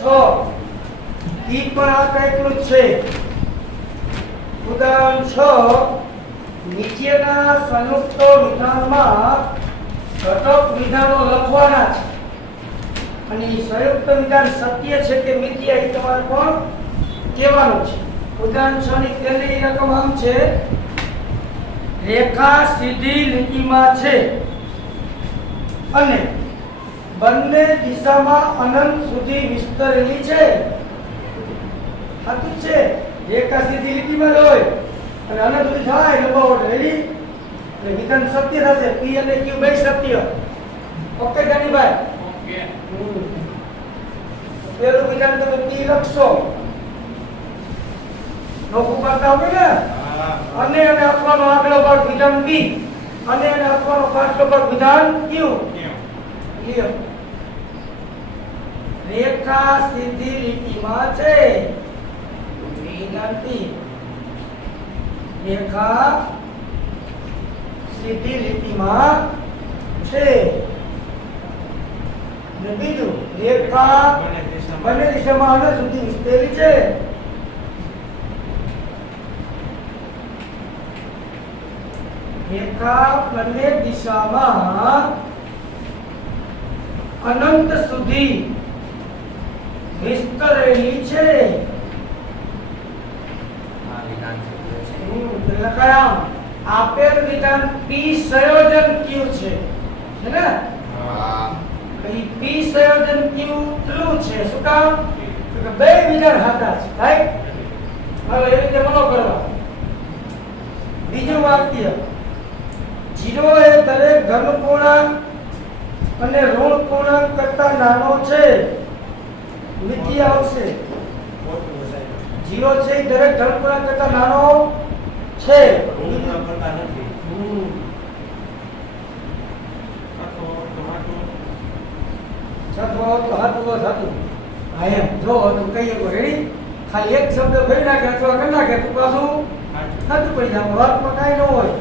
છો ઈ પણ આ કેટલું છે ઉદાહરણ 6 નીચેના સંયુક્ત વિધાનમાં ઘટક વિધાનો લખવાના છે અને સંયુક્ત વિધાન સત્ય છે કે મિથ્યા એ તમારે પણ કહેવાનું છે ઉદાહરણ 6 ની પહેલી રકમ આમ છે રેખા સીધી લીટીમાં છે અને બંને દિશામાં અનંત સુધી વિસ્તરેલી છે સાચું છે રેખા સીધી લીટીમાં હોય અને અનંત સુધી થાય લંબાવટ રેડી એટલે વિધાન સત્ય થશે પી અને ક્યુ બે સત્ય ઓકે જાનીભાઈ ઓકે પેલું વિધાન તમે પી લખશો નોકુ કરતા હોય ને અને આપવાનો આગલો ભાગ વિધાન બી અને આપવાનો પાછલો ભાગ વિધાન ક્યુ ક્લિયર રેખા સીધી લીટીમાં છે વિનંતી રેખા સીધી લીટીમાં છે ને બીજું રેખા બંને દિશામાં અનંત સુધી વિસ્તરેલી છે રેખા બંને દિશામાં અનંત સુધી વિસ્તરેલી છે આપેલ વિધાન પી સંયોજન ક્યુ છે ને પી સંયોજન ક્યુ ટ્રુ છે શું કામ કે બે વિધાન સાચા છે રાઈટ હવે એ રીતે મનો કરવા બીજું વાક્ય 0 એ દરેક ધન પૂર્ણાંક અને ઋણ પૂર્ણાંક કરતા નાનો છે મિથ્યા આવશે 0 છે દરેક ધન પૂર્ણાંક કરતા નાનો છે ઋણ કરતા નથી અથવા તો હાથું હા એમ જો તો કહીએ કો રેડી ખાલી એક શબ્દ ફેરી નાખે અથવા કરી નાખે તો પાછું સાચું પડી જાય વાતમાં કાંઈ ન હોય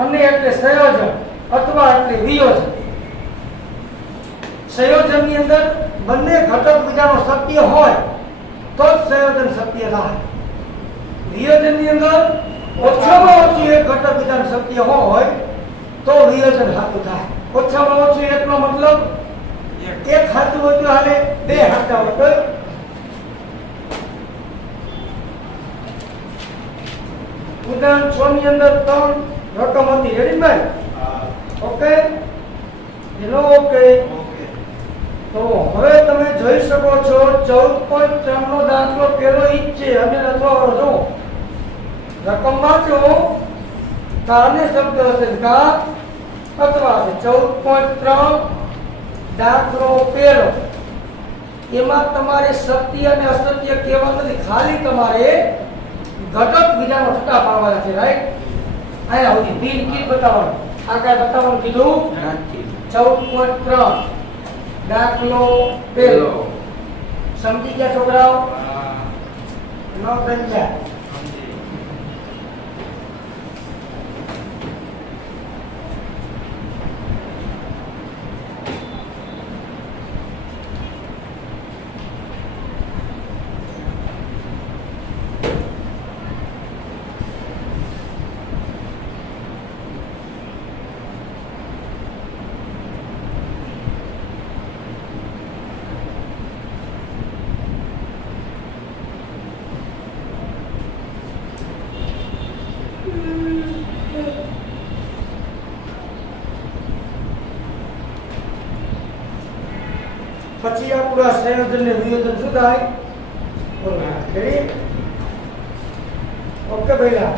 અને એટલે સંયોજન અથવા એટલે વિયોજન સંયોજનની અંદર બંને ઘટક વિધાનો સત્ય હોય તો જ સંયોજન સત્ય થાય વિયોજનની અંદર ઓછામાં ઓછું એક ઘટક વિધાન સત્ય હોય તો વિયોજન સાચું થાય ઓછામાં ઓછું એકનો મતલબ એક સાચું હોય તો હાલે બે સાચા હોય તો ઉદાહરણ 6 ની અંદર 3 રકમ હતી રેડી ભાઈ ઓકે એનો ઓકે તો હવે તમે જોઈ શકો છો 14.3 નો દાખલો પેલો ઈ જ છે અને લખવાનો જો રકમ વાંચો કાને શબ્દ હશે કા અથવા હશે 14.3 દાખલો પેલો એમાં તમારે સત્ય અને અસત્ય કહેવાનું નથી ખાલી તમારે ઘટક વિધાનો છૂટા પાડવાના છે રાઈટ આયા સુધી બિન કી બતાવવાનું આ કાય બતાવવાનું કીધું નથી 14.3 દાખલો પેલો સમજી ગયા છોકરાઓ ન સમજ્યા પછી આ પૂરા સંયોજન ને વિયોજન શું થાય રેડી ઓકે ભઈલા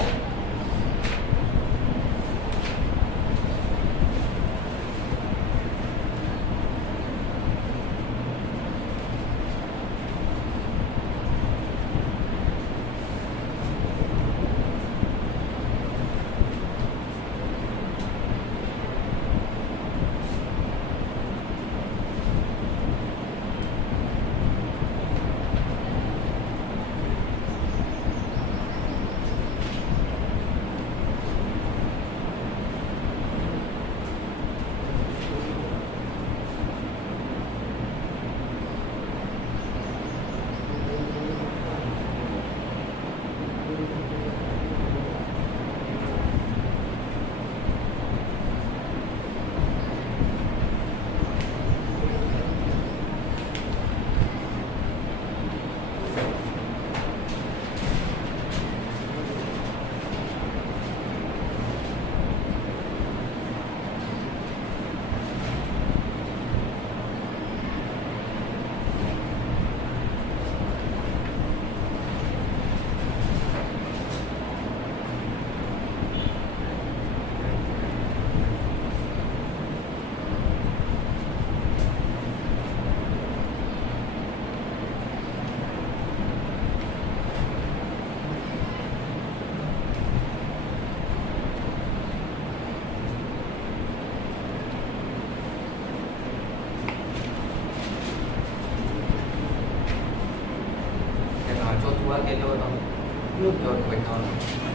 વાક્ય જો તો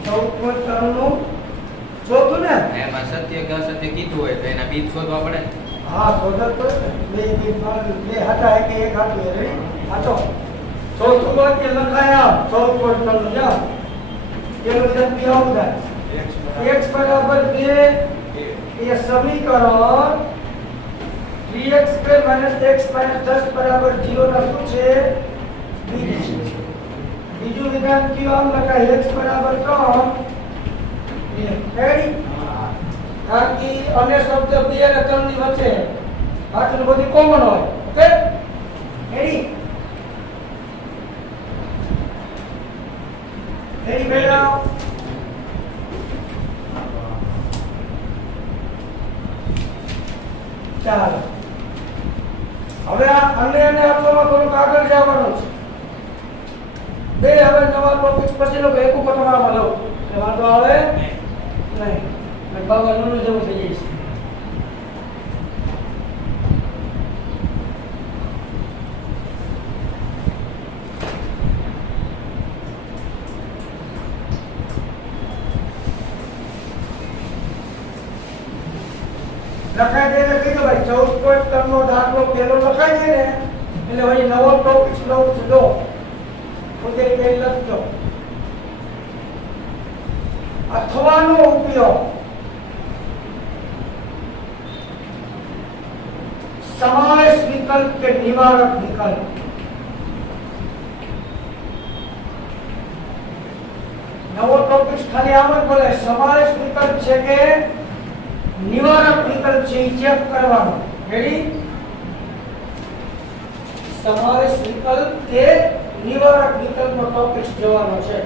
14.3 નું ચોથું ને એમાં સત્ય કે અસત્ય કીધું હોય તો એના બીજ શોધવા પડે ને. હા શોધત તો બે બે હતા કે એક હતું રેડી આતો ચોથું વાક્ય લખાયા 14.3 નું જા એનું જન્મ આવું થાય x બરાબર 2 એ સમીકરણ 3x² - x - 10 બરાબર 0 ના શું છે બીજું છે બીજું વિધાન કયું આમ લખાય x બરાબર 3 રેડી બાકી અન્ય શબ્દ 2 અને 3 ની વચ્ચે બાકીનું બધું કોમન હોય ઓકે રેડી રેડી બેટા ચાલો હવે આ અન્ય અને આપવામાં થોડુંક આગળ જવાનું છે બે હવે નવા ટોપિક પછી લોકો એક ઉપર તમારા લો એટલે વાંધો આવે નહીં મેં બાબા નું જેવું થઈ જઈશ લખાઈ દે એટલે કીધું ભાઈ 14.3 નો દાખલો પેલો લખાઈ દે ને એટલે વળી નવો ટોપિક લઉં છું લો પોતે તે લખજો અથવાનો ઉપયોગ સમાવેશ વિકલ્પ કે નિવારક વિકલ્પ નવો ટોપિક ખાલી આમ જ બોલે સમાવેશ વિકલ્પ છે કે નિવારક વિકલ્પ છે એ ચેક કરવાનો રેડી સમાવેશ વિકલ્પ કે નિવારક વિકલ્પનો ટોપિક જોવાનો છે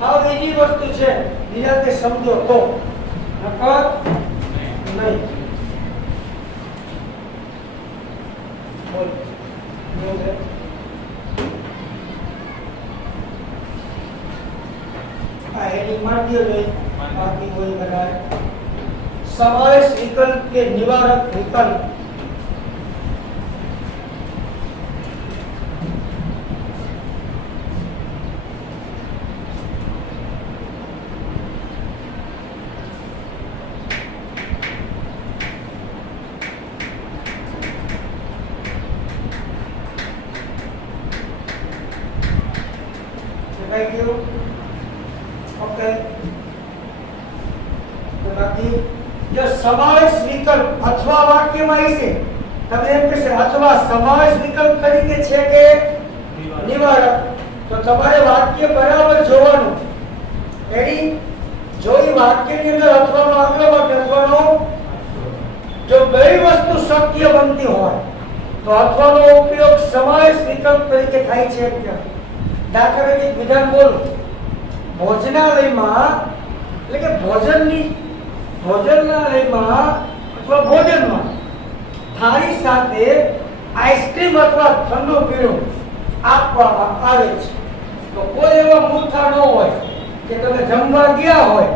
હાવ ઈજી વસ્તુ છે નિરાતે સમજો તો નકર નહીં બોલ એવું છે આ હેડિંગ માર દિયો લે બાકી કોઈ બનાય समावेश विकल्प के निवारक विकल्प ओके तो बाकी जो समावेश विकल्प अथवा वाक्यમાં છે તમે એમ કહેશે અથવા સમાવેશ વિકલ્પ તરીકે છે કે નિવારક તો તમારે વાક્ય બરાબર જોવાનું રેડી જો એ વાક્યની અંદર અથવાનો આગળ ભાગ અથવાનો જો બે વસ્તુ શક્ય બનતી હોય તો અથવાનો ઉપયોગ સમાવેશ વિકલ્પ તરીકે થાય છે કે દાખલા તરીકે વિધાન બોલું ભોજનાલયમાં એટલે કે ભોજનાલયમાં અથવા ભોજનમાં થાળી સાથે આઈસ્ક્રીમ અથવા ઠંડુ પીણું આપવામાં આવે છે તો કોઈ એવા મૂર્ખા ન હોય કે તમે જમવા ગયા હોય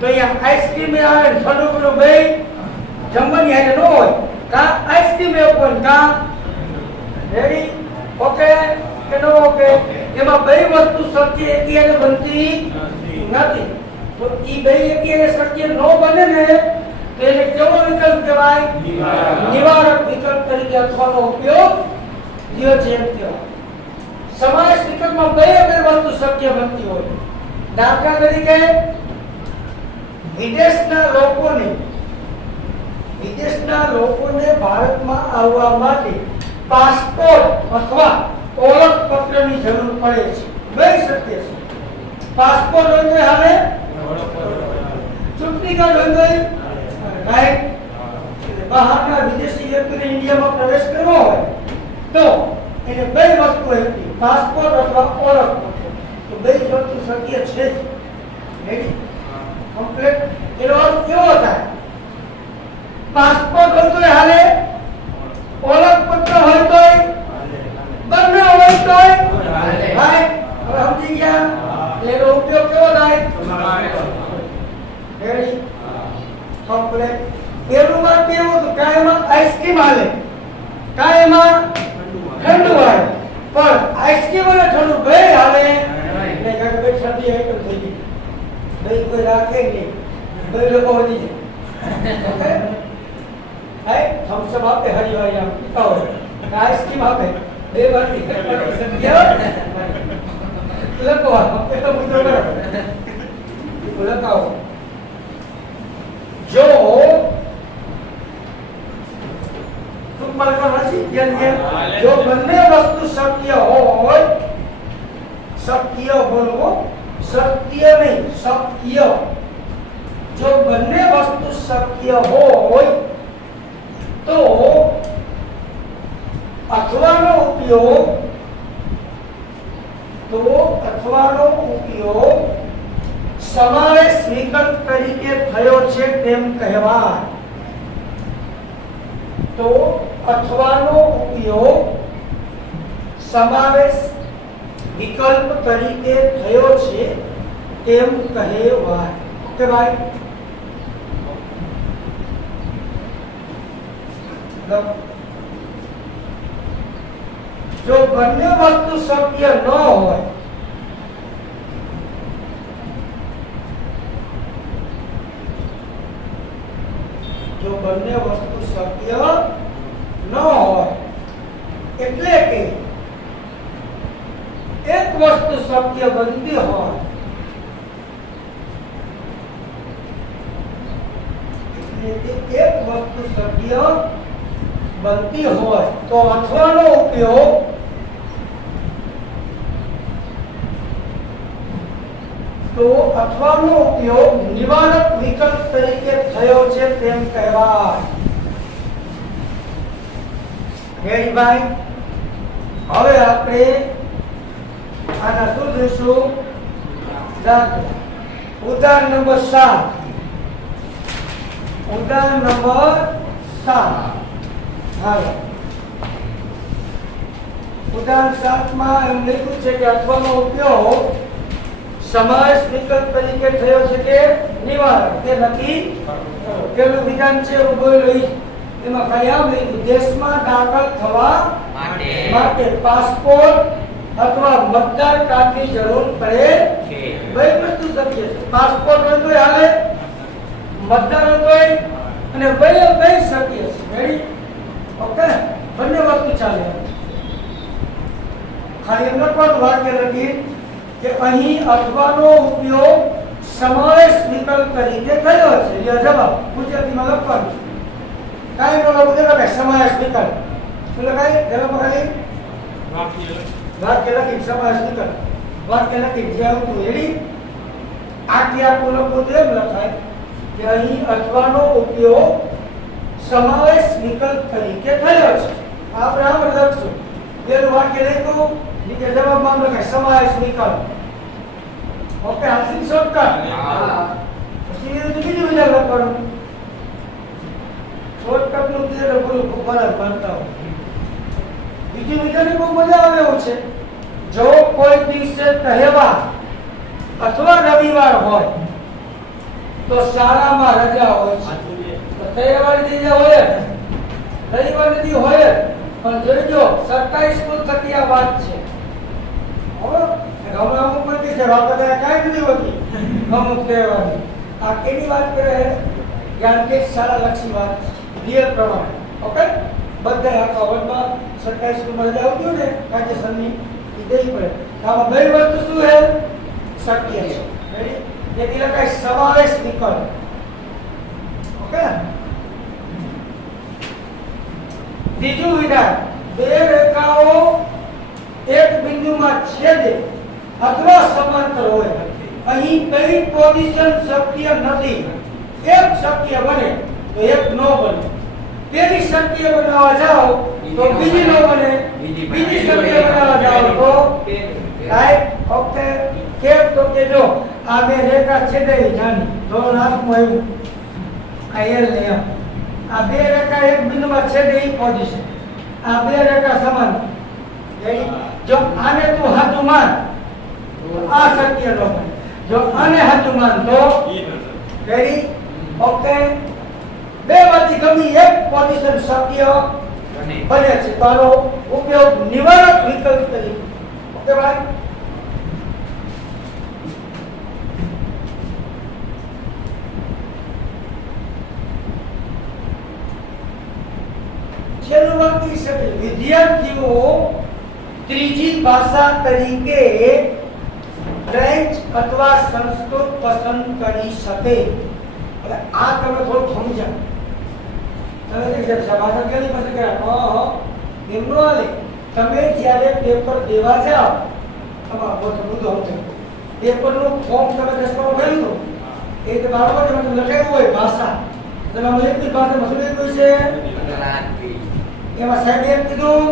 તો અહીંયા આઈસ્ક્રીમ આવે ને ઠંડુ પીણું બે જમવાની હારે ન હોય કા આઈસ્ક્રીમ પણ કા રેડી ઓકે કે નો ઓકે એમાં બે વસ્તુ શક્ય એકીને બનતી નથી તો ઈ બે એકીને શક્ય ન બને ને તો એને કેવો વિકલ્પ કહેવાય નિવારક વિકલ્પ તરીકે અથવાનો ઉપયોગ થયો છે એમ કહેવાય સમાવેશ વિકલ્પમાં બે વસ્તુ શક્ય બનતી હોય દાખલા તરીકે વિદેશના લોકોને ભારતમાં આવવા માટે પાસપોર્ટ અથવા ઓળખપત્રની જરૂર પડે છે બે શક્ય છે પાસપોર્ટ હોય તો હવે ચૂંટણી કાર્ડ હોય તો રાઈટ બહારના વિદેશી વ્યક્તિને ઇન્ડિયામાં પ્રવેશ કરવો હોય તો એને બે વસ્તુ હતી પાસપોર્ટ અથવા ઓળખપત્ર તો બે વસ્તુ શક્ય છે રેડી કમ્પ્લીટ એનો અર્થ કેવો થાય પાસપોર્ટ હોય તો હાલે ઓળખપત્ર હોય તો બંને હોય તો હાલે રાઈટ હવે સમજી ગયા એનો ઉપયોગ કેવો થાય રેડી કમ્પ્લીટ પેલું માં કેવું હતું કાયમાં આઈસ્ક્રીમ હાલે કાયમાં ઠંડુ આવે પણ આઈસ્ક્રીમ અને ઠંડુ બે હાલે એટલે કાંઈક બે ઠંડી આઈટમ થઈ ગઈ બે કોઈ રાખે નહીં બે લોકો વધી જાય ઓકે હાય થમ્સ અપ આપે હરીવારી આમ પીતા હોય આઈસ્ક્રીમ આપે બે બાટલી લખો પેલો મુદ્દો કરો લખાવો જો જો બંને વસ્તુ શક્ય હોય શક્ય બોલવો શક્ય નહીં શક્ય જો બંને વસ્તુ શક્ય હોય તો અથવાનો ઉપયોગ સમાવેશ વિકલ્પ તરીકે થયો છે તેમ કહેવાય તો અથવાનો ઉપયોગ સમાવેશ વિકલ્પ તરીકે થયો છે તેમ કહેવાય ઓકે ભાઈ જો બંને વસ્તુ શક્ય ન હોય જો બંને વસ્તુ શક્ય ન હોય એટલે કે એક વસ્તુ શક્ય બનતી હોય એટલે કે એક વસ્તુ શક્ય બનતી હોય તો અથવાનો ઉપયોગ નિવારક વિકલ્પ તરીકે થયો છે તેમ કહેવાય રેડી ભાઈ હવે આપણે આના શું જોઈશું ઉદાહરણ નંબર 7 ઉદાહરણ નંબર 7 હાલો ઉદાહરણ 7 માં એમ લખ્યું છે કે અથવાનો ઉપયોગ સમાવેશ વિકલ્પ તરીકે થયો છે કે નિવારક તે નક્કી પેલું વિધાન છે હું બોલ્યો એમાં ખાલી આમ લખ્યું દેશમાં દાખલ થવા માટે પાસપોર્ટ અથવા મતદાર કાર્ડની જરૂર પડે છે બે વસ્તુ શક્ય છે પાસપોર્ટ હોય તો હાલે મતદાર હોય અને બે શક્ય છે રેડી ઓકે બંને વસ્તુ ચાલે ખાલી એમ લખવાનું વાક્ય લખી કે અહીં અથવાનો ઉપયોગ સમાવેશ વિકલ્પ તરીકે થયો છે એ જવાબ ગુજરાતીમાં લખવાનું કાઈ નો લખો કે સમાવેશ વિકલ્પ એટલે કાઈ જવાબ ખાલી વાક્ય લખી સમાવેશ વિકલ્પ વાક્ય લખી જે આવતું એડી આખી આખું લખો તો એમ લખાય કે અહીં અથવાનો ઉપયોગ સમાવેશ વિકલ્પ તરીકે થયો છે આપણે આમ લખશું પેલું વાક્ય લખ્યું નીચે જવાબમાં લખાય સમાવેશ વિકલ્પ ઓકે આંશિક શોર્ટકટ પછી બીજું વિધાન લખવાનું શોર્ટકટ નું એટલે પૂરું બરાબર ભણતા હોય બીજું વિધાન બહુ મજા આવે એવું છે જો કોઈ દિવસે તહેવાર અથવા રવિવાર હોય તો શાળામાં રજા હોય છે તો તહેવાર દી હોય રવિવાર દી હોય પણ જોઈજો સરકારી સ્કૂલ થકી આ વાત છે હવે અમુક બધી છે બધા કાંઈ નથી હોતી અમુક તહેવારની આ કેની વાત કરે જ્ઞાન કે શાળા લક્ષી વાત રિયલ પ્રમાણે ઓકે બધા આખા વર્ગમાં સરકારી સ્કૂલમાં રજા આવતી હોય ને કાયદેસરની એ દેવી પડે આમાં બે વસ્તુ શું છે શક્ય છે એક લખાય સમાવેશ વિકલ્પ ઓકે બીજું વિધાન બે રેખાઓ એક બિંદુમાં છેદે અથવા સમાંતર હોય અહીં કઈ પોઝિશન શક્ય નથી એક શક્ય બને તો એક ન બને પેલી શક્ય બનાવવા જાઓ તો બીજી ન બને બીજી શક્ય બનાવવા જાઓ તો રાઈટ ઓકે કેમ તો કે જો આ બે રેખા છેદે જાણી તો નામમાં આવ્યું આ એલ ને એમ આ બે રેખા એક બિંદુમાં છેદે એ પોઝિશન આ બે રેખા સમાન જો આને તું હાથું માન આ શક્ય ન બને જો આને હાથું માન તો રેડી ઓકે બે માંથી ગમી એક પોઝિશન શક્ય બને. બને છે. તો આનો ઉપયોગ નિવારક વિકલ્પ તરીકે. ઓકે ભાઈ? છેલ્લું વાક્ય છે કે વિદ્યાર્થીઓ ત્રીજી ભાષા તરીકે ફ્રેન્ચ અથવા સંસ્કૃત પસંદ કરી શકે. હવે આ તમે થોડું સમજાવો. તમે કે ભાષા કેવી પસંદ કર્યા? એમનો આલે તમે જ્યારે પેપર દેવા જાઓ તમારા બહુ બધું સમજો. પેપરનું ફોર્મ તમે 10માં ભર્યું હતું એ તો બરાબર તમે લખાયું હોય ભાષા તમે અંગ્રેજી ભાષામાં શું લખ્યું છે? એમાં સાહેબ એમ કીધું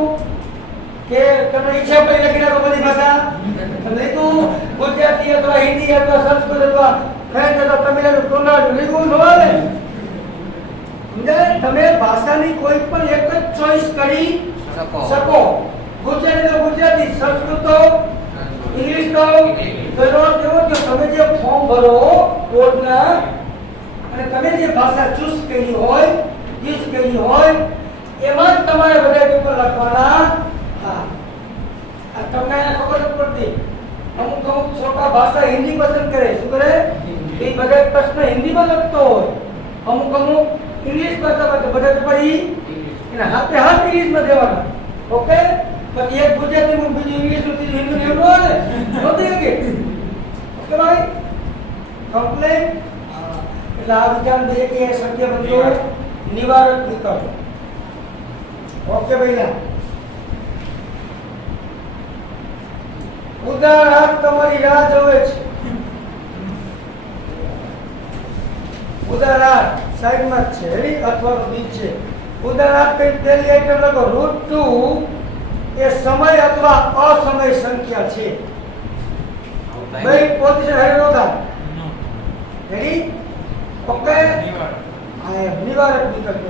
કે તમે ઈચ્છા પડી લખી નાખો બધી ભાષા. લખ્યું ગુજરાતી અથવા હિન્દી અથવા સંસ્કૃત અથવા ફ્રેન્ચ અથવા તમિલ કન્નડ લખ્યું ન આવે. સમજાય? તમે ભાષાની કોઈ પણ એક જ ચોઈસ કરી શકો. ગુજરાતી તો ગુજરાતી, સંસ્કૃત તો ઇંગ્લિશ તો એનો કેવો કે તમે જે ફોર્મ ભરો બોર્ડના અને તમે જે ભાષા ચૂઝ કરી હોય યુઝ કરી હોય એમાં જ તમારે બધા પેપર લખવાના. હા, આ તમને ખબર જ પડતી. અમુક છોકરા ભાષા હિન્દી પસંદ કરે. શું કરે? એ બધા પ્રશ્ન હિન્દીમાં લખતો હોય. અમુક ઇંગ્લિશ ભાષા બધા પેપર એના હાથે હાથ ઇંગ્લિશમાં દેવાના. ઓકે? પછી એક ગુજરાતીનું બીજું ઇંગ્લિશનું ત્રીજું હિન્દીનું એમ ન હાલે. નહોતી કે ઓકે ભાઈ? કમ્પ્લેન. એટલે આ વિધાન દે કે શક્ય બંધુ નિવારક વિકલ્પ. ઓકે ભાઈલા? ઉદાહરણ તમારી રાહ જોવે છે. ઉદાહરણ સાઈડમાં છે રેડી અથવા બીજ છે. ઉદાહરણ કઈ પહેલી આઈટમ લખો. √2 એ સમય અથવા અસમય સંખ્યા છે. ભાઈ પોઝિશન હેડ નોતા રેડી. ઓકે? આ નિવારક વિકલ્પ.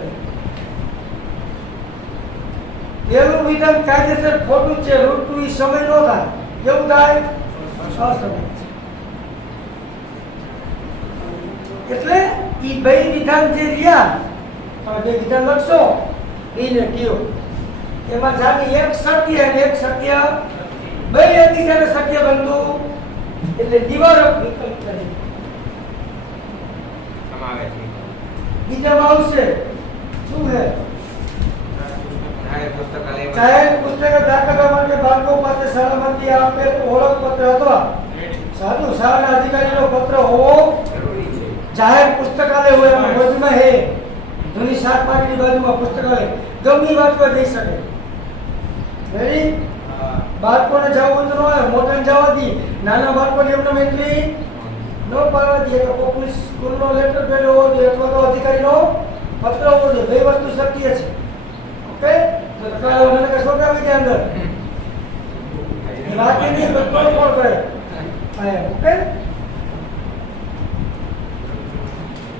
પેલું વિધાન કાયદેસર ખોટું છે. √2 એ સમય નો થાય. કેવું થાય? અસમય. એટલે ઈ બે વિધાન જે રહ્યા તમે બે વિધાન લખશો એને કયો એમાં જાની એક સત્ય અને એક સત્ય બે એકબીજાને સત્ય બનતું એટલે નિવારક વિકલ્પ તરીકે સમાવેશ. બીજામાં આવશે શું છે? જાહેર પુસ્તક દાખલા માટે બાળકો પાસે શાળામાંથી આપેલ ઓળખપત્ર અથવા શાળાના અધિકારીનો પત્ર હોવો જાહેર પુસ્તકાલય હોય એમાં બાજુમાં હે જૂની શાકભાજીની બાજુમાં પુસ્તકાલય ગમે વાંચવા જઈ શકે. રેડી? બાળકોને જવું તો ન હોય, મોટાને જવા દી. નાના બાળકોને એમને એન્ટ્રી ન પાડવા દે. તો કોકની સ્કૂલનો લેટર પેલો હોવો જોઈએ અથવા તો અધિકારીનો પત્ર હોવો જોઈએ. બે વસ્તુ શક્ય છે. ઓકે? તો મને કે છોકરા વિદ્યા અંદર વાક્ય નહીં બધું કોણ કરે. ઓકે?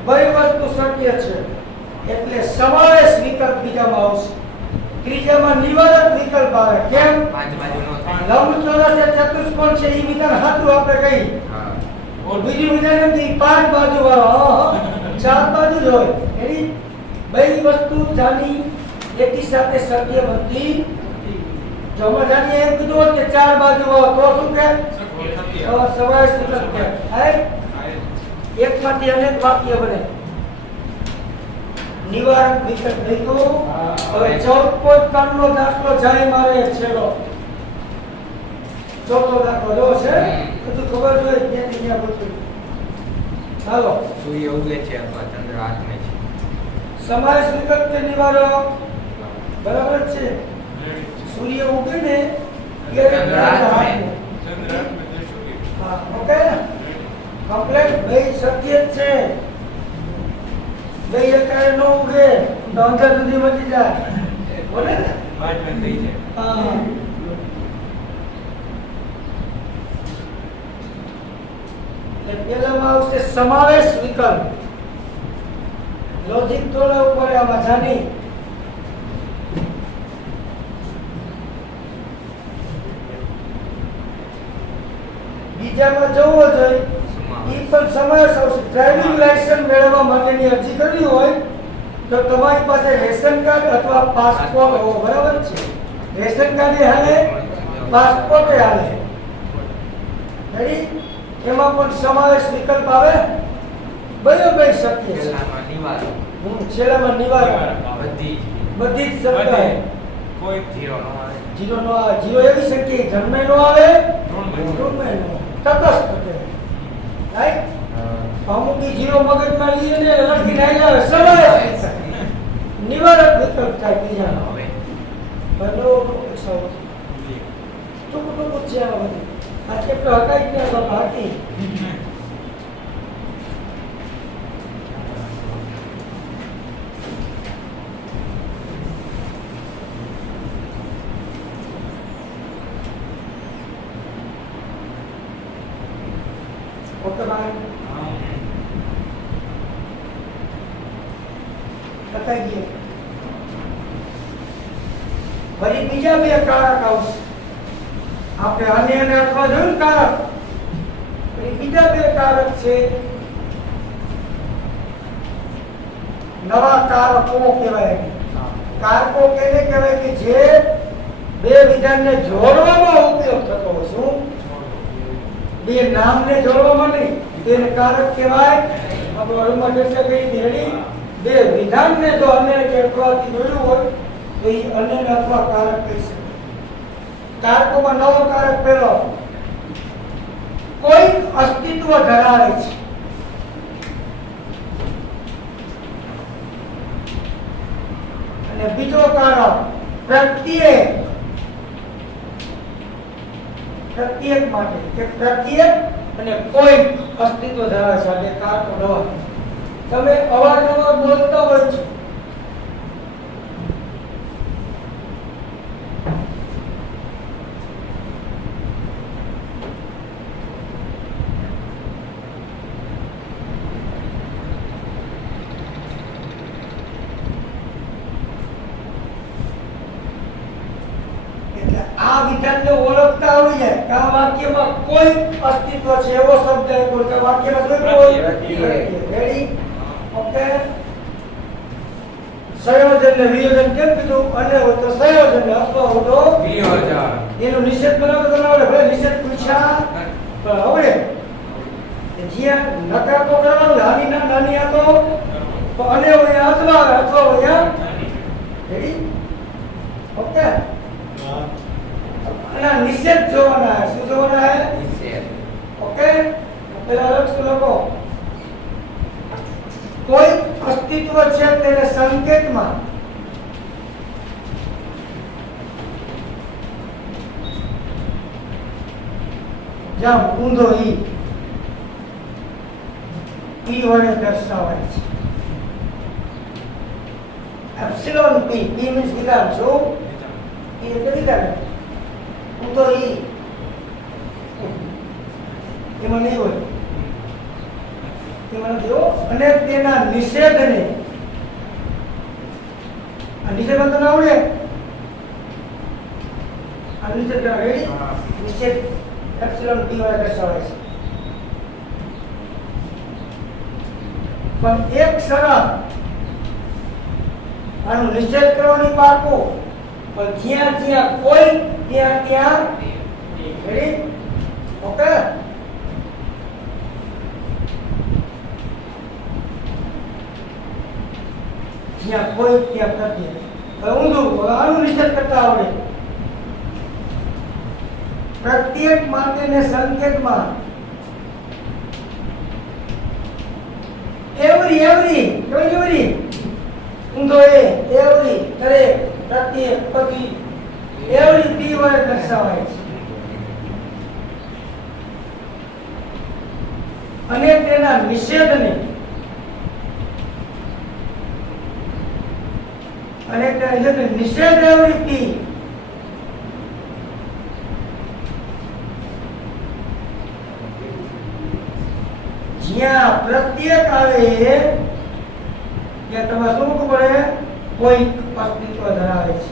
બે વસ્તુ શક્ય છે એટલે સમાવેશ વિકલ્પ બીજામાં આવશે. ત્રીજામાં નિવારક વિકલ્પ આવે. કેમ? લંબચોરસ એ ચતુષ્કોણ છે એ વિધાન સાચું આપણે કહી. બીજું વિધાન એમ કે 5 બાજુ વાળો 4 બાજુ જ હોય. એની બે વસ્તુ જાની એકી સાથે શક્ય બનતી. જો અમે જાણીએ એમ કીધું હોત કે 4 બાજુ વાળો તો શું કે સમાવેશ વિકલ્પ કે એકમાંથી અનેક વાક્ય બને. નિવારક વિકલ્પ લીધું. હવે 14.3 નો દાખલો જાય મારે છેડો. ચોથો દાખલો જો છે બધું ખબર જોઈએ ત્યાંથી ત્યાં પૂછ્યું. ચાલો. સૂર્ય ઉગે છે અથવા ચંદ્ર આથમે છે. સમાવેશ વિકલ્પ તે નિવારક બરાબર છે. સૂર્ય ઉગે ને ચંદ્ર આથમે. હા ઓકે. કમ્પ્લેટ બે શક્ય છે. બે એકારે નો ઉગે તો અંતર સુધી મચી જાય. બોલે ને? હા. પેલામાં આવશે સમાવેશ વિકલ્પ. લોજિક તોડે ઉપર આમાં જાની બીજામાં જવો જોઈએ ઈ પણ સમાવેશ આવશે. ડ્રાઇવિંગ લાયસન્સ મેળવવા માટેની અરજી કરવી હોય તો તમારી પાસે રેશન કાર્ડ અથવા પાસપોર્ટ હોવો બરાબર છે. રેશન કાર્ડ એ હાલે, પાસપોર્ટ એ હાલે. રેડી? એમાં પણ સમાવેશ વિકલ્પ આવે. બરાબર શક્ય છે. છેલ્લામાં નિવારણ. છેલ્લામાં નિવારણ. બધી જ શક્ય. કોઈ જીરો ન આવે. જીરો નો આવે. જીરો એવી શક્ય જન્મે નો આવે, જન્મે નો તટસ્થ છે. રાઈટ? અમુક જીરો મગજમાં લઈએ ને લખી નાખી આવે સમાવેશ નિવારક વિકલ્પ થાય બીજાનો. હવે બનો સૌ ટુક છે આ બધું. આ ચેપ્ટર હટાઈ જ ને બાપા હતી. Okay bye. હટાઈ ગયે. વળી બીજા બે કારક આવશે. આપણે અન્ય અને અથવા જોયું કારક. વળી બીજા બે કારક છે. નવા કારકો કહેવાય. કારકો કેને કહેવાય કે જે બે વિધાનને જોડવામાં ઉપયોગ થતો હોય. શું? બે નામને જોડવામાં નહીં. તેને કારક કહેવાય. આપણે અળુમાં ચર્ચા કરી હતી. બે વિધાનને જો અન્ય કે અથવાથી જોડ્યું હોય તો એ અન્ય અથવા કારક કહી શકાય. કારકોમાં નવો કારક પહેલો કોઈ અસ્તિત્વ ધરાવે છે. અને બીજો કારક પ્રત્યેક માટે કે પ્રત્યેક અને કોઈ અસ્તિત્વ ધરાવે છે. આ બે કારકો નવા. તમે અવારનવાર બોલતા હોય છો. આ વિધાનને ઓળખતા આવડી જાય કે આ વાક્યમાં કોઈ અસ્તિત્વ છે એવો શબ્દ એ કોઈ કે વાક્યમાં કોઈ રેડી. ઓકે. સંયોજન ને વિયોજન કેમ કીધું? અને હોય તો સંયોજન ને અથવા હોય તો વિયોજન. એનો નિષેધ બનાવતો તો આવડે. ભલે નિષેધ પૂછ્યા પણ આવડે. જ્યાં નકાર તો કરવાનું નાની ના નાની આ તો અને હોય અથવા અથવા હોય રેડી. ઓકે. અને નિષેધ જોવાના છે. શું જોવાના છે? નિષેધ. ઓકે. પેલા લખશું લખો. કોઈ અસ્તિત્વ છે તેને સંકેતમાં જામ ઊંધો ઈ વડે દર્શાવાય છે. એપ્સિલોન પી. પી મીન્સ વિધાન. શું? એ એટલે વિધાન. ઊંધો ઈ એમાં નહીં હોય. અને તેના નિષેધને આ નિષેધ તો ના આવડે. આ નિષેધ રેડી. નિષેધ એપ્સિલોન પી વડે દર્શાવાય છે. પણ એક શરત આનો નિષેધ કરવાની પાકું. પણ જ્યાં જ્યાં કોઈ ત્યાં ત્યાં રેડી. ઓકે. જ્યાં કોઈ ત્યાં પ્રત્યે. હવે ઊંધું. આનું નિષેધ કરતા આવડે. પ્રત્યેક માટેને સંકેતમાં એવરી ઊંધો એ એવરી દરેક પ્રત્યેક બધી એવરી પી વડે દર્શાવાય છે. અને તેના નિષેધને નિષેધ એવરી પી જ્યાં પ્રત્યેક આવે ત્યાં તમારે શું મૂકવું પડે? કોઈ અસ્તિત્વ ધરાવે છે.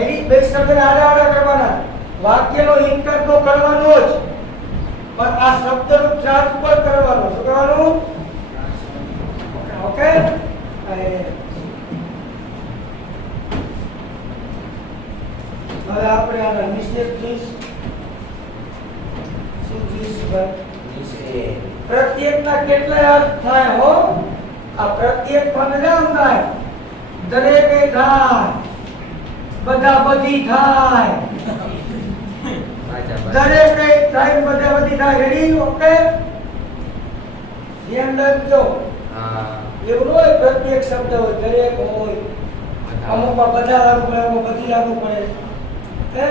એની બે શબ્દ આડા કરવાના. વાક્યનો ઇનકાર તો કરવાનો જ, પણ આ શબ્દનું ટ્રાન્સફર કરવાનું. શું કરવાનું? પ્રત્યેકના કેટલા અર્થ થાય હો? આ પ્રત્યેક પણ નામ થાય. દરેકે થાય, બધા બધી થાય. દરેકે થાય, બધા બધી થાય. રેડી? ઓકે, ધ્યાન રાખજો. એવું હોય પ્રત્યેક શબ્દ હોય, દરેક હોય, અમુકમાં બધા લાગુ પડે, અમુક બધી લાગુ પડે. હે?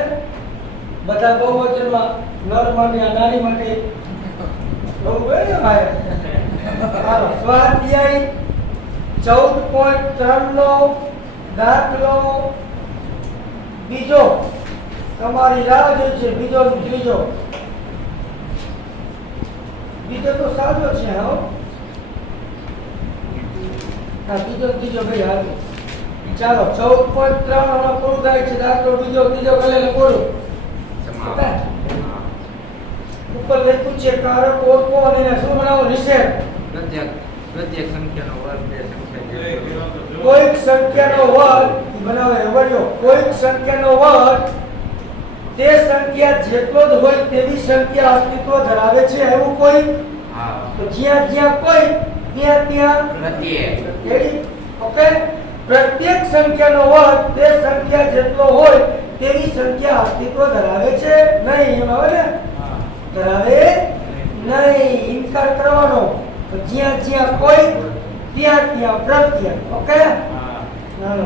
બધા બહુવચનમાં નર માટે નારી માટે બહુ હોય ને ભાઈ. હાલો, સ્વાધ્યાય 14.3 નો દાખલો બીજો તમારી રાહ જોઈ છે. બીજો ને ત્રીજો. બીજો તો સાદો છે. હો, હા, બીજો ત્રીજો ભાઈ હાલો. ચાલો, 14.3 હમણાં પૂરું થાય છે. દાખલો બીજો ત્રીજો કલેલો પૂરું. ઉપર લખ્યું છે કારક ઓળખો અને એને શું બનાવો? નિષેધ. પ્રત્યેક સંખ્યાનો વર્ગ બે સંખ્યા કોઈક સંખ્યાનો વર્ગ ઈ બનાવે એવડ્યો. કોઈક સંખ્યાનો વર્ગ તે સંખ્યા જેટલો જ હોય તેવી સંખ્યા અસ્તિત્વ ધરાવે છે. એવું કોઈ? હા. તો જ્યાં જ્યાં કોઈ ત્યાં ત્યાં પ્રત્યેક. રેડી? ઓકે, પ્રત્યેક સંખ્યાનો વર્ગ તે સંખ્યા જેટલો હોય તેવી સંખ્યા અસ્તિત્વ ધરાવે છે નહીં. એમ આવે ને? ધરાવે નહીં. ઇનકાર કરવાનો. તો જ્યાં જ્યાં કોઈ ત્યાં ત્યાં પ્રત્યેક. ઓકે, ચાલો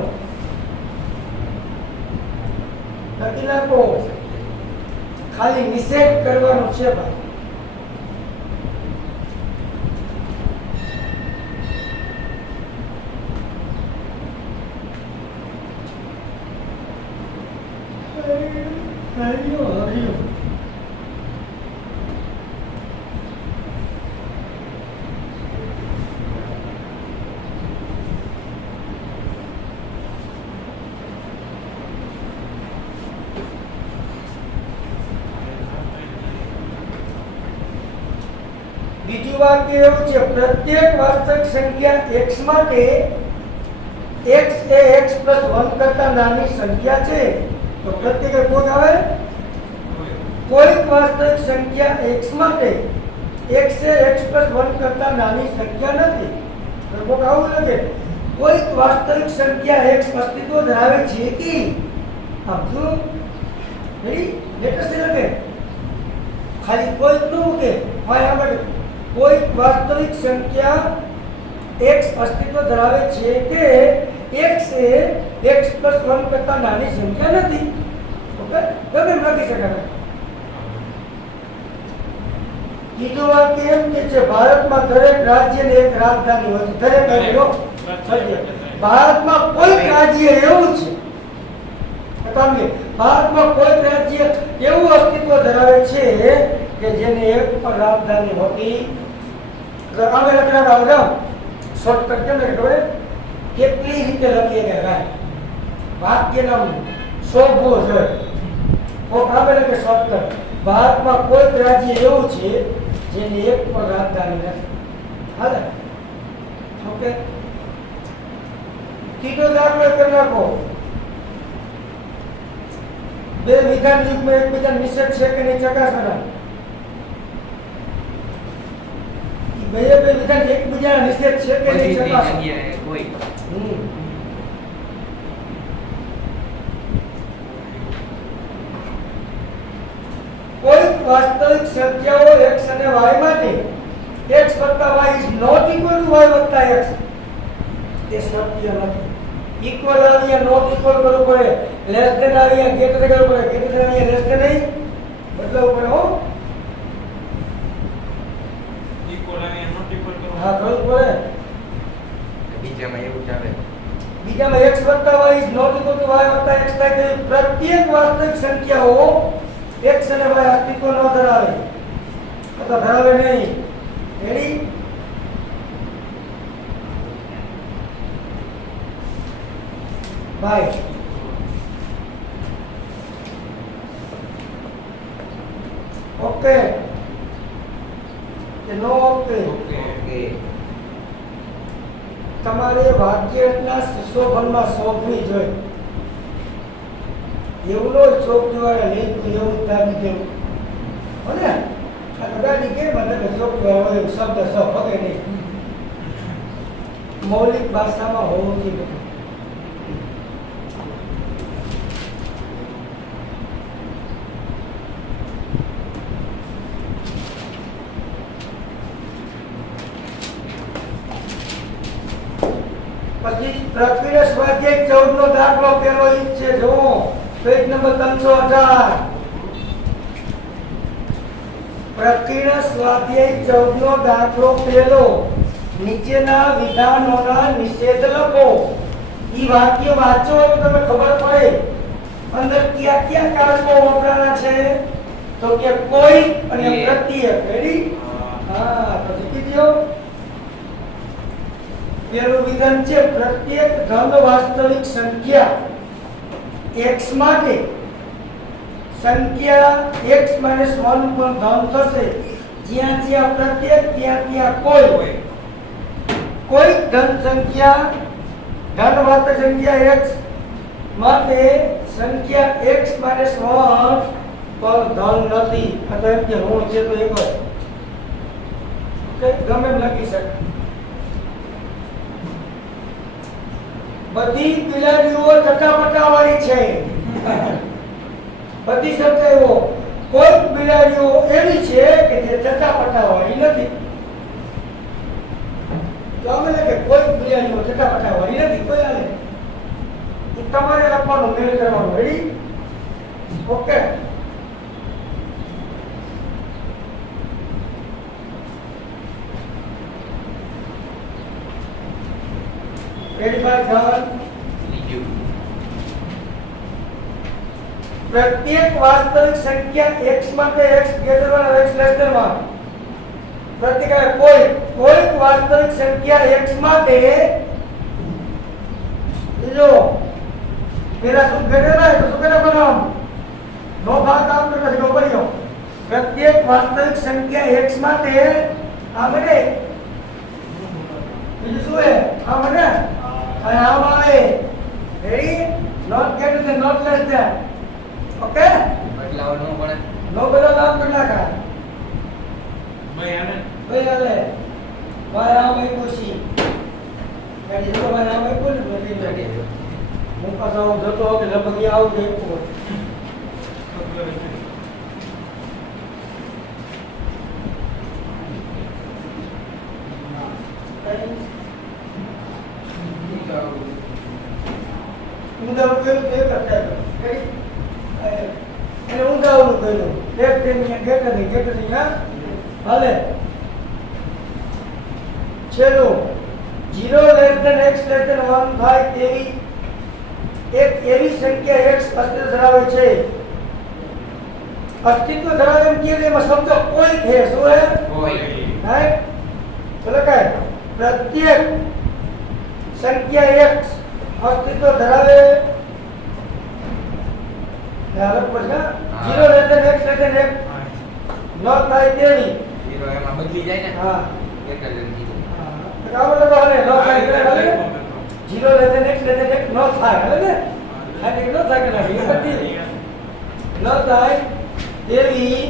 લખી નાખો. ખાલી નિષેધ કરવાનો છે ભાઈ. હરિયો. બીજું વાક્ય એવું છે, પ્રત્યેક વાસ્તવિક સંખ્યા x માટે x એ x + 1 કરતા નાની સંખ્યા છે. તો પ્રત્યેક એ કોણ આવે? કોઈક વાસ્તવિક સંખ્યા x માટે x એ x + 1 કરતા નાની સંખ્યા નથી. તો કોણ આવું લખે? કોઈક વાસ્તવિક સંખ્યા x અસ્તિત્વ ધરાવે છે કે? આમ શું? રેડી? લેટેસ્ટ લખે. ખાલી કોઈક નું મૂકે. ભાઈ આગળ કોઈક વાસ્તવિક સંખ્યા x અસ્તિત્વ ધરાવે છે કે x એ x + 1 કરતા નાની સંખ્યા નથી. ઓકે, ગમે એમ લખી શકાય. બીજું વાક્ય એમ કે છે, ભારતમાં દરેક રાજ્યની એક રાજધાની હોય છે. દરેક રાજ્યનો ભારતમાં કોઈક રાજ્ય એવું છે, ભારતમાં કોઈક રાજ્ય એવું અસ્તિત્વ ધરાવે છે કે જેને એક પણ રાજધાની હોતી. અમે લખેલા શોર્ટકટ કેમ લખે ખબર? કેટલી રીતે લખીએ કે ભાઈ વાક્યના શોભો છે. આપણે લખે શોર્ટકટ. ભારતમાં કોઈક રાજ્ય એવું છે જેને એક પણ રાજધાની નથી. હાલે? ઓકે, ત્રીજો દાખલો કરી નાખો. બે વિધાન યુગમાં એકબીજા નિષેધ છે કે નહીં ચકાસવાના. બે વિધાન એકબીજાના નિષેધ છે કે નહીં ચકાસવાના. કોઈક વાસ્તવિક સંખ્યાઓ x અને y માટે x + y is not equal to y + x. તે સત્ય નથી. ઇક્વલ આવ્યા નોટ ઇક્વલ કરવું પડે, લેસ ધેન આવ્યા ગ્રેટર કરવું પડે, ગ્રેટર આવ્યા લેસ ધેન નહીં બદલાવું પડે. હો, ઇક્વલ આવ્યા નોટ ઇક્વલ કરવું. હા, કરવું પડે. બીજામાં એવું ચાલે. બીજામાં x + y is not equal to y + x થાય. પ્રત્યેક વાસ્તવિક સંખ્યાઓ x અને y અસ્તિત્વ ન ધરાવે અથવા ધરાવે નહીં. રેડી? ભાઈ ઓકે કે નો? ઓકે. તમારે વાક્યના સુશોભનમાં શોભવી જોઈએ. એવું નો ચોક દ્વારા લેતું એવું જ દાબી દેવું. હો ને? લગાડી કે મને જો શબ્દ વગે નહીં મૌલિક ભાષામાં હોવું જોઈએ પછી પ્રક્રિયા સ્વાધ્યાય 14 નો દાખલો પેલો ઈ છે જો પેજ નંબર 318 પ્રક્રિયા સ્વાધ્યાય 14 નો દાખલો પેલો નીચેના વિધાનોના નિષેધ લખો ઈ વાક્ય વાંચો તો તમને ખબર પડે અંદર કયા કયા કારકો વપરાના છે તો કે કોઈ અને પ્રત્યેક રેડી હા તો શીખી દો પેલું વિધાન છે પ્રત્યેક ધન વાસ્તવિક સંખ્યા x માટે સંખ્યા x - 1 પણ ધન થશે જ્યાં જ્યાં પ્રત્યેક ત્યાં ત્યાં કોઈ ધન સંખ્યા ધન વાસ્તવિક સંખ્યા x માટે સંખ્યા x - 1 પર ધન નથી અથવા એમ કે ઋણ છે તો એક ઓકે ગમે એમ લખી શકાય બધી બિલાડીઓ ચટાપટાવાળી છે બધી શબ્દ એવો કોઈ બિલાડીઓ એવી છે કે જે ચટાપટાવાળી નથી તો અમે કે કોઈ બિલાડીઓ ચટાપટાવાળી નથી કોઈ આલે તમારે લખવાનું મેળ કરવાનું રેડી ઓકે प्रत्येक वास्तविक संख्या x માટે x greater than or x less than 1 प्रत्येक કોઈ વાસ્તવિક સંખ્યા x માટે લો પેલા શું કરે ના તો શું કરે બનાવ નો ભાગ આપને નથી ખબરિયો પ્રત્યેક વાસ્તવિક સંખ્યા x માટે આપણે બીજું શું હે આપણે અને આમ આવે ready not greater than not less than okay બદલાવ ન પડે નો બદલાવ કેટલા કા ભાઈ આલે ભાઈ આમે ખુશી ગાડી તો ભાઈ આમે બોલ બોલી હું પાછો જતો કે લગભગ આવું કે ઊંધાઉં કર્યું તે કરતા રેડી એને ઊંધાઉં કર્યું એક ટેનિયા ગેટની હા હાલે છેલ્લું 0 less than x less than 1 થાય તેવી એક એવી સંખ્યા x અસ્તિત્વ ધરાવે છે અસ્તિત્વ ધરાવે એમ કે એમાં શબ્દ કોઈ છે શું હે કોઈ રાઈટ ચલો કાય પ્રત્યેક સંખ્યા x અસ્તિત્વ ધરાવે યાર પછી 0 less than x less than x ન થાય તેવી 0 એમાં બદલી જાય ને હા એક જ નથી કામ લગો હલે ન થાય કે હલે 0 less than x less than x ન થાય હલે ને આ કે ન થાય કે ના એ બધી ન થાય તેવી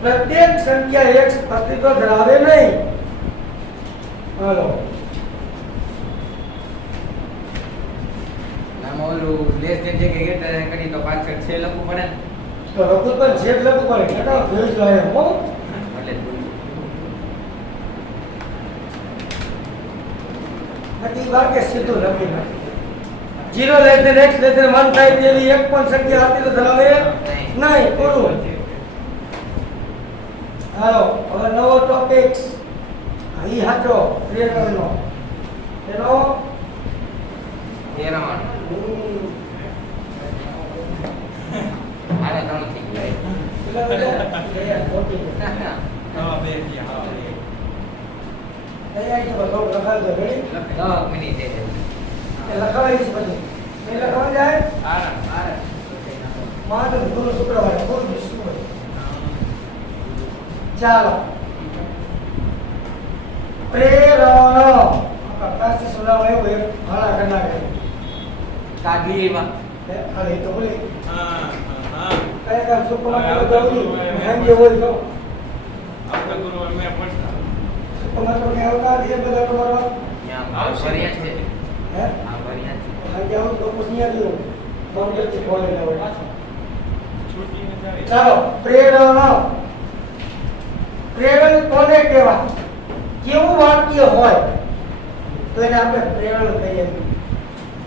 પ્રત્યેક સંખ્યા x અસ્તિત્વ ધરાવે નહીં હાલો નામ ઓલું લેસ દેન જે કે ગેટ કરી તો પાછળ છે લખવું પડે ને તો લખવું પણ છે લખવું પડે કેટા જોઈ જાય હો એટલે નક્કી વાક્ય સીધું લખી નાખે 0 less than x less than 1 થાય તેવી એક પણ સંખ્યા અસ્તિત્વ ધરાવે નહીં પૂરું હાલો હવે નવો ટોપિક અહીં હાચો ક્રિએટરનો એનો તેરામાં આને ત્રણ થઈ ગયા મિનિટ લખાવીશ પછી લખવા જાય માત્ર ગુરુ શુક્રવારે ગુરુ શુક્રવારે ચાલો પ્રેરણા પ્રકાશ સુનાવ આવ્યો એક ઘણા ઘણા કે કાગી એમાં અરે તો બોલે હા કઈ કામ શુક્રવારે જવું નહીં હોય તો તમે તો ક્યાં આવતા એ બધા તમારો અહીંયા ભર્યા છે હે આ ભર્યા છે આજે આવું તો પછી આવ્યો બહુ બોલે લેવો છૂટીને જાય. ચાલો પ્રેરણ પ્રેરણ કોને કહેવાય કેવું વાક્ય હોય તો એને આપણે પ્રેરણ કહીએ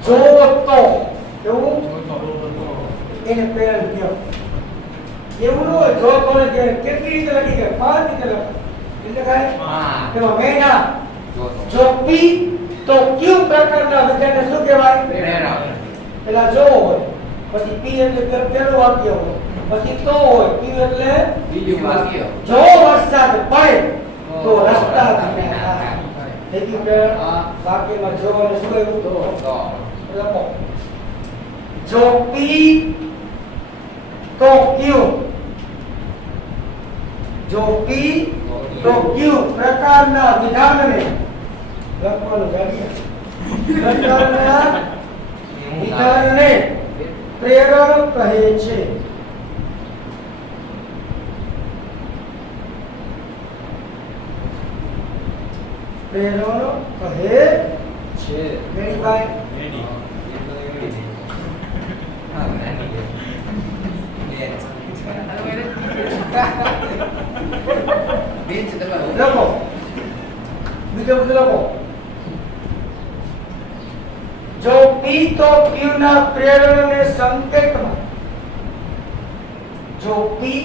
જો તો કેવું એને પ્રેરણ કહેવાય એવું ન હોય જો કોને કહેવાય કેટલી રીતે લખી કે 5 રીતે લખી એટલે કાંઈ હા તેમાં મેના જો જો પી તો ક્યુ પ્રકારના વિધાનને શું કહેવાય પ્રેરણ પેલા જો હોય પછી પી એટલે પેલું વાક્ય હોય પછી તો હોય ક્યુ એટલે બીજું વાક્ય જો વરસાદ પડે તો રસ્તા ધીમે તેથી પ્રેરણ વાક્યમાં જો અને શું કહ્યું તો લખો જો પી તો ક્યુ જો પી તો ક્યુ પ્રકારના વિધાનને લખવાનું જાણીએ પ્રકારના વિધાનને પ્રેરણ કહે છે પ્રેરણ કહે છે મેરીભાઈ રેડી. હા નાની બે બેન છે તમારો લખો બીજો બધું લખો જો પી તો ક્યુ ના પ્રેરણને સંકેતમાં જો પી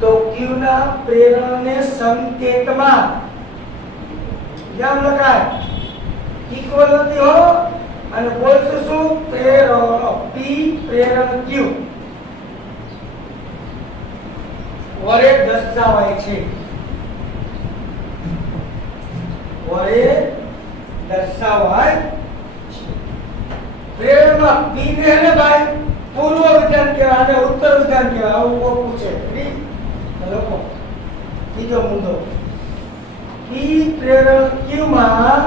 તો ક્યુ ના પ્રેરણને સંકેતમાં યાદ લખાય ઇક્વલ નથી હો અને બોલશું શું પ્રેરણ પી પ્રેરણ ક્યુ વડે દર્શાવાય છે વડે દર્શાવાય છે પ્રેરણમાં પી ને હે ને ભાઈ પૂર્વ વિધાન કહેવાય અને ઉત્તર વિધાન કહેવાય આવું કોઈ પૂછે લખો બીજો મુદ્દો પી પ્રેરણ ક્યુ માં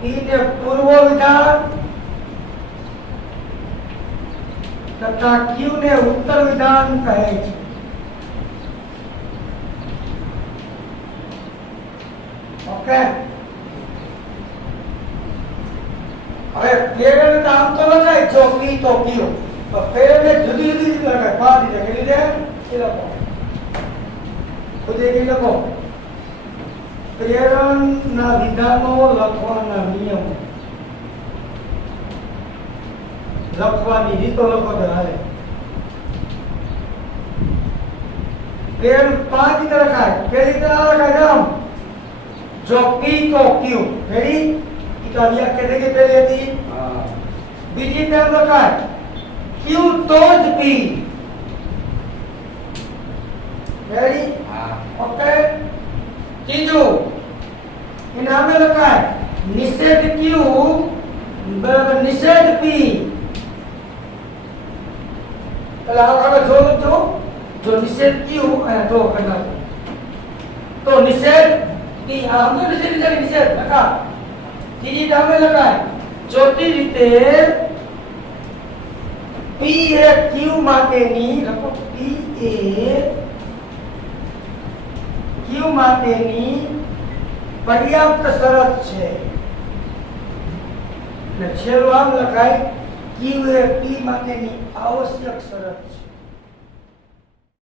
પી ને પૂર્વ વિધાન તથા ક્યુ ને ઉત્તર વિધાન કહે છે ઓકે હવે પ્રેરણ નામ તો લખાય જો પી તો ક્યુ તો પ્રેરણ જુદી જુદી રીતે લખાય 5 રીતે કેટલી છે એ લખો ખુદ એક લખો પ્રેરણ ના વિધાનો લખવાના નિયમો લખવાની રીતો લખો તો હાલે પ્રેરણ 5 રીતે લખાય કેવી રીતે લખાય આમ જો પી તો ક્યુ રેડી તો વ્યાખ્યા થઈ ગઈ પહેલી હતી બીજી ટર્મ લખાય ક્યુ તો જ પી રેડી હા ઓકે ત્રીજું એ નામે લખાય નિષેધ ક્યુ બરાબર નિષેધ પી એટલે આગળ જો નિષેધ ક્યુ અને જો કરનાર તો નિષેધ પી આ હમણાં નિષેધ લખા ત્રીજી નામે લખાય ચોથી રીતે પી એ ક્યુ માટેની લખો પી એ ક્યુ માટેની પર્યાપ્ત શરત છે એટલે છેલ્લું આમ લખાય ક્યુ એ પી માટેની આવશ્યક શરત છે